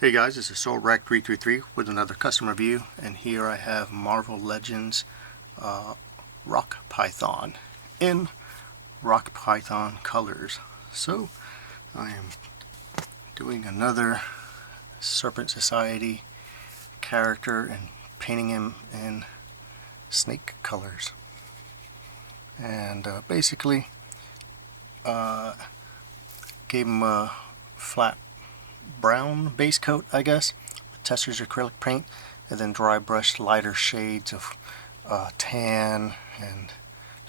Hey guys, this is SoulRack333 with another custom review, and here I have Marvel Legends Rock Python in Rock Python colors. So I am doing another Serpent Society character and painting him in snake colors. And basically gave him a flat brown base coat, I guess, with Tesser's acrylic paint, and then dry brushed lighter shades of tan, and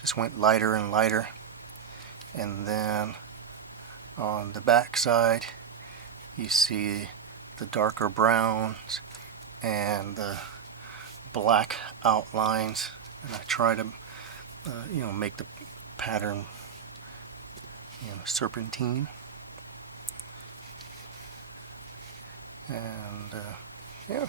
just went lighter and lighter. And then on the back side you see the darker browns and the black outlines, and I try to make the pattern serpentine. And yeah,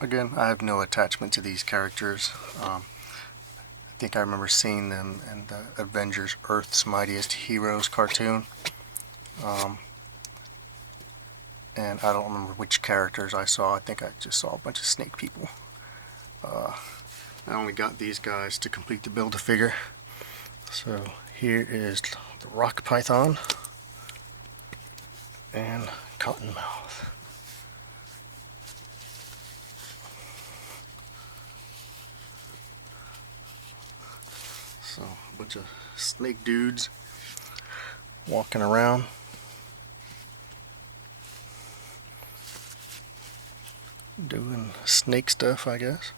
again, I have no attachment to these characters. I think I remember seeing them in the Avengers Earth's Mightiest Heroes cartoon, and I don't remember which characters I saw. I think I just saw a bunch of snake people. I only got these guys to complete the Build-A-Figure. So here is the Rock Python and Cottonmouth. So a bunch of snake dudes walking around. Doing snake stuff, I guess.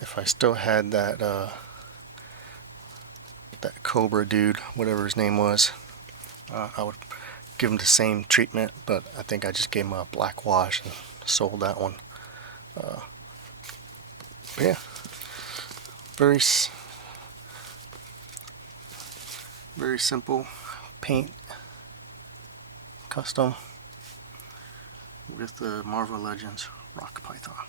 If I still had that that Cobra dude, whatever his name was, I would give him the same treatment, but I think I just gave him a black wash and sold that one. Yeah, very simple paint, custom with the Marvel Legends Rock Python.